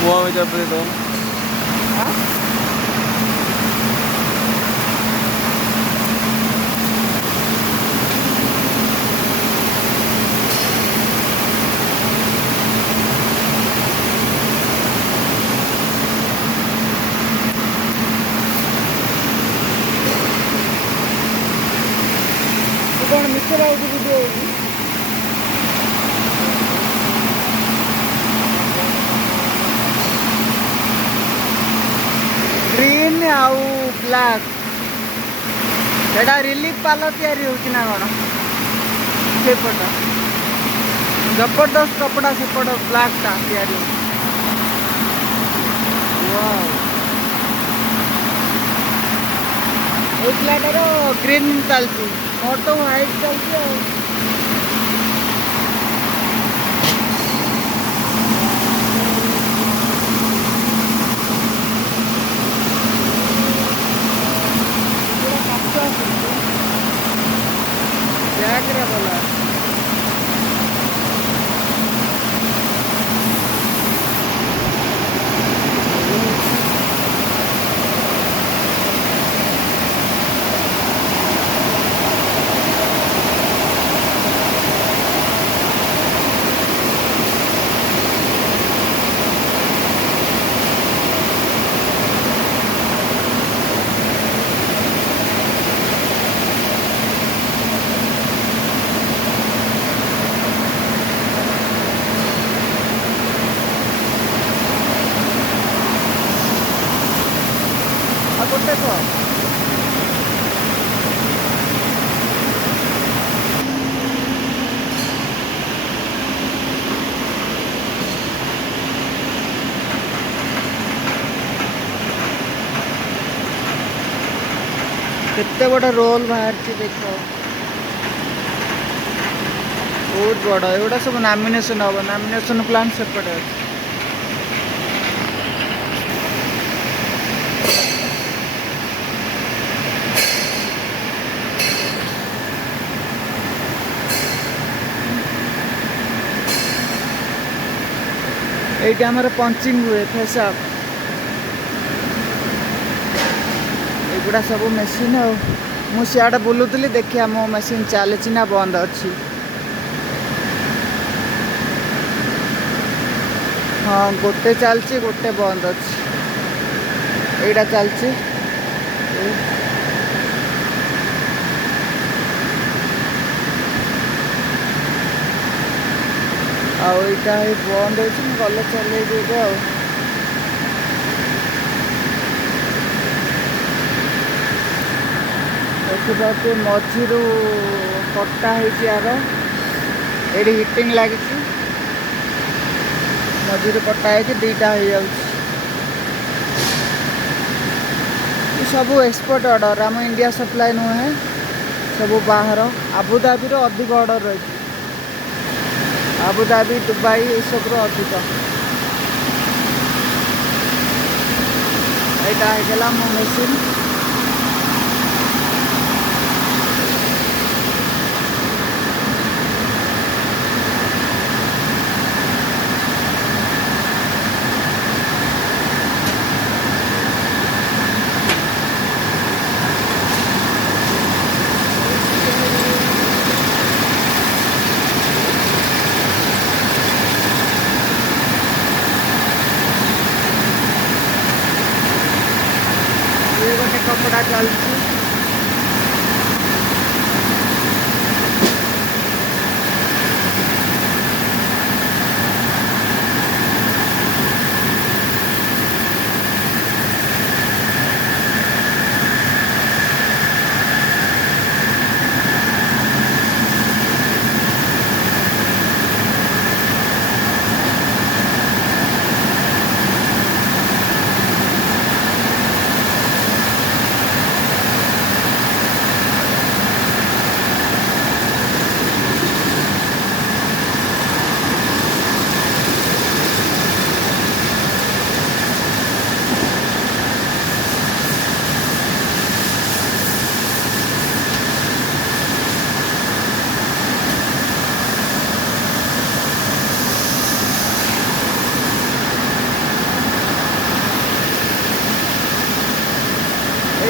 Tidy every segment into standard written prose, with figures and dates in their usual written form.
बुआ में जब दो कौन मिक्सर आउट वीडियो ग्रीन आउ ब्लैक एटा रिलीफ पाल तैयारी होची ना कौन सेपट जबरदस्त कपड़ा सेपट ब्लैक टा तैयारी पिलाटार ग्रीन चलती मोर तो व्हाइट चलती क्या बोला देखो कितने बड़ा रोल बाहर देख बहुत बड़ा एगुड़ा सब नामिनेशन हम नामिनेशन प्लान सेपटे अच्छे ये आमर पंचिंग हुए फेसअप एगुड़ा सब मेसीन मुझे बुलूली देखिए मो मेसीन चली ना बंद अच्छी हाँ गोटे चलची गोटे बंद अच्छी एटा चलची आईटा बंद हो गले चल देखिए मझी कटा यार ये हिटिंग लगी मझी कटा दीटा हो सब एक्सपोर्ट ऑर्डर आम इंडिया सप्लाई नुहे सब बाहर आबुधाबी अधिक ऑर्डर रही आबुधाबी दुबई ये सब अधिक यहाँ मो मेसीन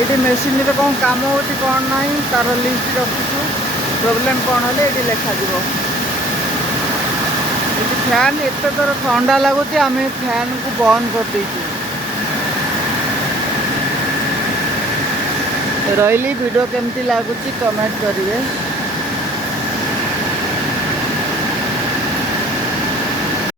ये मेसीन रे कौन काम हो कौन ना तार लिस्ट रखुचु प्रोब्लेम कौन हेले ये लिखा ये फैन एत तर ठंडा लगुच आम फैन को बंद कर देचु। रही वीडियो केमती लगुच कमेंट करेंगे।